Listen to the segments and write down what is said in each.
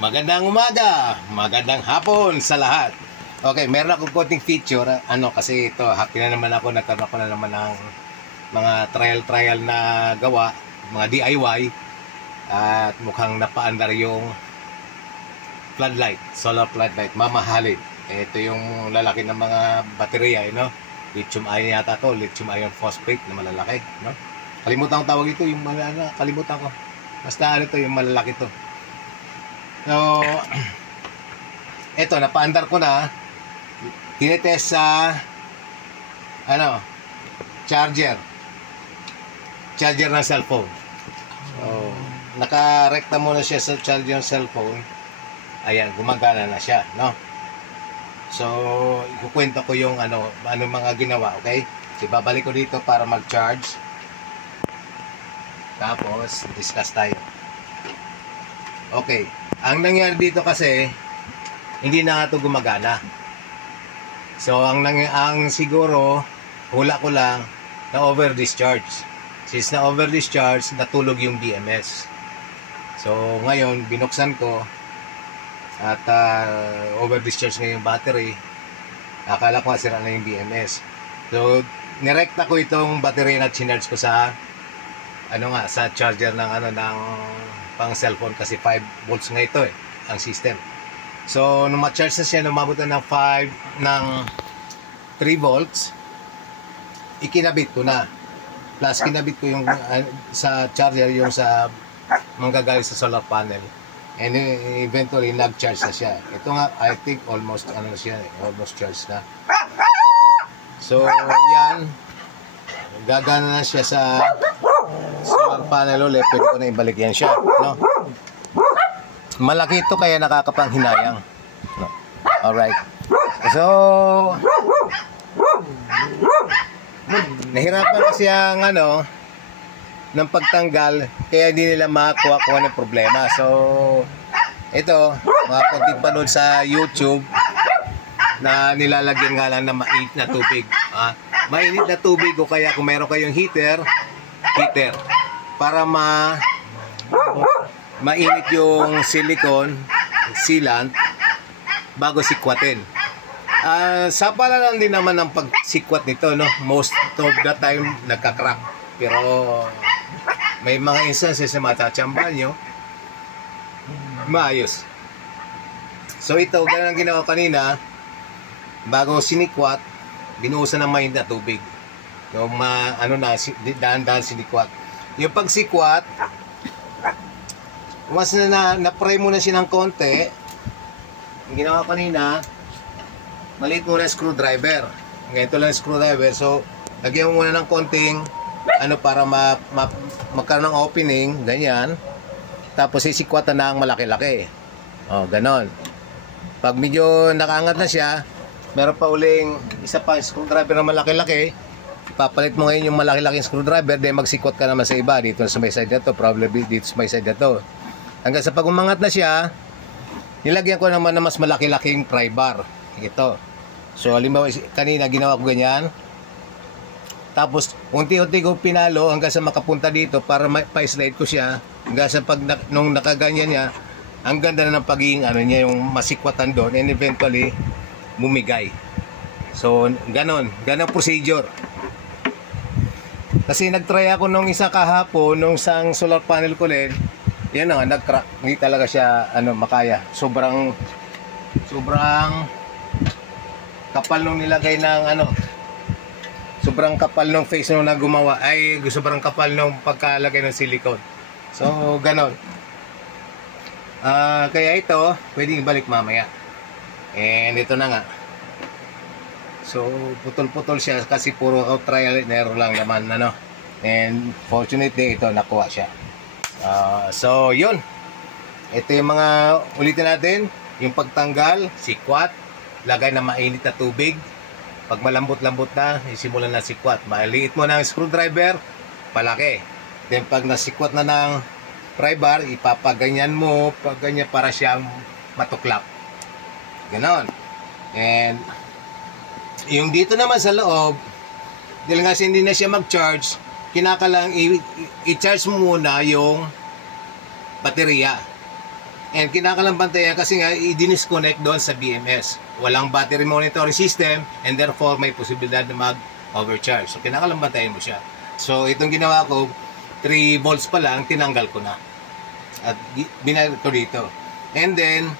Magandang umaga, magandang hapon sa lahat. Okay, meron akong konting feature. Kasi ito, happy na naman ako. Nagkaroon ako na naman ng mga trial na gawa, mga DIY. At mukhang napaandar yung floodlight, solar floodlight. Mamahalin. Ito yung lalaki ng mga baterya, lithium ion yata to, lithium ion phosphate na malalaki, Kalimutan ko tawag ito, yung kalimutan ko. Basta ito, yung malalaki to. So, eto, napaandar ko na. Tinetest sa charger ng cellphone. So, nakarekta muna siya sa charger ng cellphone. Ayan, gumagana na siya, So, ikukwento ko yung ano mga ginawa, okay? So, babalik ko dito para mag-charge. Tapos, discuss tayo. Okay. Ang nangyari dito kasi, hindi na ito gumagana. So, ang siguro, hula ko lang, na over-discharge. Since na over-discharge, natulog yung BMS. So, ngayon, binuksan ko, at over-discharge na yung battery. Akala ko sira na yung BMS. So, nirekta ko itong battery na chinarge ko sa, sa charger ng pang cellphone kasi 5 volts nga ito ang system. So nung ma-charge na siya, lumabutan ng 3 volts, ikinabit ko na. Plus kinabit ko yung sa charger, yung sa manggagaling sa solar panel. And eventually nag-charge na siya. Ito nga, I think almost almost charged na. So yan, gagana na siya sa solar panel ulit. Pwede ko na ibalik yan siya, Malaki ito kaya nakakapanghinayang, Alright. So, nahirapan kasi ang ng pagtanggal, kaya hindi nila makakuha ng problema. So, ito, mga konting panood sa YouTube na nilalagyan nga lang na mainit na tubig. Mainit na tubig, o kaya kung meron kayong heater para mainit yung silicone sealant bago sikwatin. Sa pala lang din naman ng pagsikwat nito, most of the time nagka-crack, pero may mga instances na matatsambahan nyo, maayos. So ito, ganun ang ginawa kanina. Bago sinikwat, binuhusan ng mainit na tubig. Yung dahan-dahan sinikwat. Yung pagsikwat, mas na-pry mo na siya ng konti. Ang ginawa kanina, maliit muna screwdriver. Ganito lang screwdriver. So, lagyan mo muna ng konting para magkaroon ng opening, ganyan. Tapos sisikwatan na ang malaki-laki. Ganon. Pag medyo nakaangat na siya, meron pa uling isa pa screwdriver na malaki-laki. Papalit mo ngayon yung malaki-laking screwdriver, then magsikwat ka naman sa iba. Dito sa may side na to, probably dito sa may side na to. Hanggang sa pag umangat na siya, nilagyan ko naman na mas malaki-laking pry bar. Ito. So, halimbawa, kanina ginawa ko ganyan. Tapos, unti-unti ko pinalo hanggang sa makapunta dito para pa-slide ko siya. Hanggang sa nung nakaganyan niya, ang ganda na ng pagiging niya, yung masikwatan doon, and eventually, bumigay. So, ganon procedure. Kasi nag-try ako nung isa kahapon, nung isang solar panel ko rin, yan na nga, nag-crack. Hindi talaga siya, makaya. Sobrang kapal nung nilagay ng, sobrang kapal nung face nung nagumawa, sobrang kapal nung pagkalagay ng silicone. So, ganon. Kaya ito, pwedeng ibalik mamaya. And ito na nga. So, putol-putol siya kasi puro trial and error lang naman, And fortunately, ito, nakuha siya. So, yun. Ito yung mga ulitin natin. Yung pagtanggal, sikwat, lagay na mainit na tubig. Pag malambot-lambot na, isimulan na sikwat. Maliit mo ng screwdriver, palaki. Then, pag nasikwat na ng pry bar, ipapaganyan mo, paganyan para siyang matuklap. Ganon. And, yung dito naman sa loob, dahil nga hindi na siya mag-charge, kinakalang i-charge mo muna yung baterya. And kinakalambantayan kasi nga i-disconnect doon sa BMS. Walang battery monitoring system and therefore may posibilidad na mag-overcharge. So kinakalambantayan mo siya. So itong ginawa ko, 3 volts pa lang, tinanggal ko na. At binalik ko dito. And then,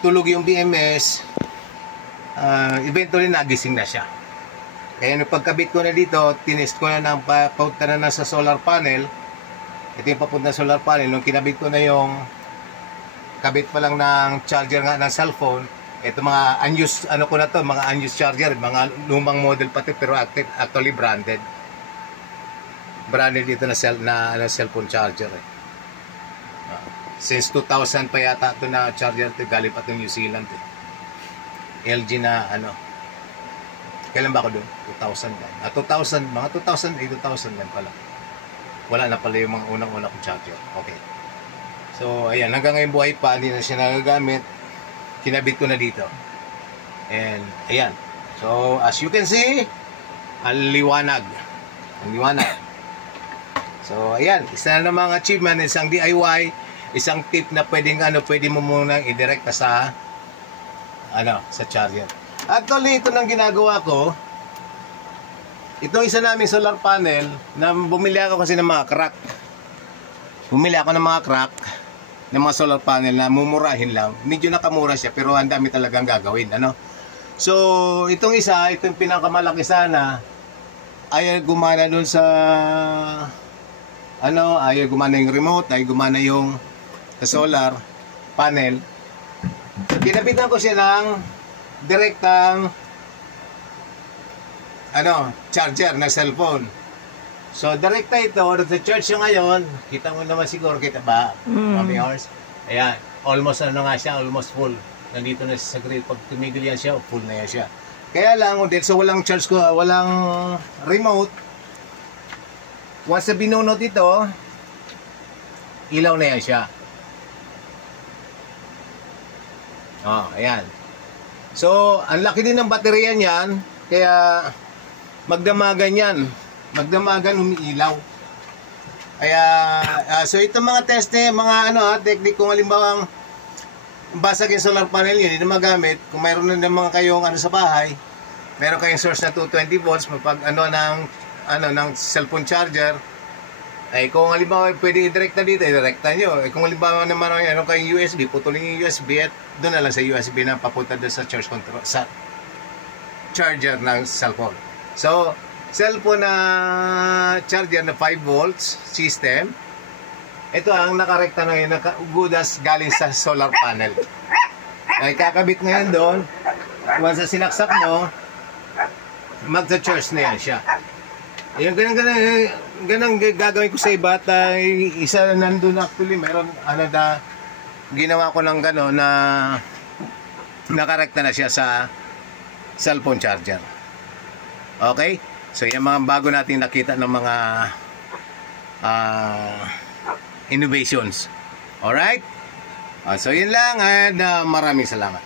tulog yung BMS, eventually nagising na siya. Kaya nung pagkabit ko na dito, tinest ko na ng papunta na sa solar panel. Ito yung papunta sa solar panel. Nung kinabit ko na yung kabit pa lang ng charger nga ng cellphone, ito mga unused, ano ko na to, mga unused charger, mga lumang model pati, pero actually branded. Branded dito na, cellphone charger. Since 2000 pa yata ito na charger, galing pa ito New Zealand. LG na ano. Kailan ba ako doon? 2000 lang. 2000, mga 2000 lang pala. Wala na pala yung mga unang-unang charger. Okay. So, ayan, hanggang ngayon buhay pa, hindi na siya nagagamit. Kinabit ko na dito. And, ayan. So, as you can see, ang liwanag. Ang liwanag. So, ayan. Isa na ng mga achievement, isang DIY, isang tip na pwede mo munang i-direct sa, sa charger. Actually, ito nang ginagawa ko. Itong isa namin solar panel, na bumili ako kasi ng mga crack. Bumili ako ng mga crack, ng mga solar panel na mumurahin lang. Medyo nakamura siya pero ang dami talagang gagawin, So, itong isa, itong pinakamalaki sana, ayaw gumana doon sa ayaw gumana yung remote, ayaw gumana yung solar panel. So, kinabitan ko siya ng direktang charger na cellphone. So, direkta ito, nag-charge siya ngayon. Kita mo naman siguro, kita ba? Mami hours. Ayan, almost nga siya, almost full. Nandito na siya sa grid. Pag tumigil yan siya, full na yan siya. Kaya lang, so walang charge ko, walang remote. Once na binunot ito, ilaw na yan siya. Ayan. So, ang laki din ng baterya niyan, kaya magdamagan yan. Magdamagan, umiilaw. Kaya, so itong mga test mga technique, kung halimbawang basag yung solar panel yun, hindi na magamit. Kung mayroon na naman kayong sa bahay, mayroon kayong source na 220 volts, mapag ng cellphone charger, ay kung halimbawa pwede i-directa dito, i-directa nyo. Kung halimbawa naman kayong USB, putulin yung USB at doon na lang sa USB na papunta doon sa charge control, sa charger ng cellphone. So, cellphone na charger na 5 volts system, ito ang nakarekta na yun, nakagudas galing sa solar panel. Ay kakabit ngayon doon, once na sinaksak mo, magsa-charge na yan siya. Yung ganang gagawin ko sa iba, isa nandun actually, meron ginawa ko ng gano'n na nakarekta na siya sa cellphone charger. Okay? So, yung mga bago natin nakita ng mga innovations. Alright? So, yun lang and maraming salamat.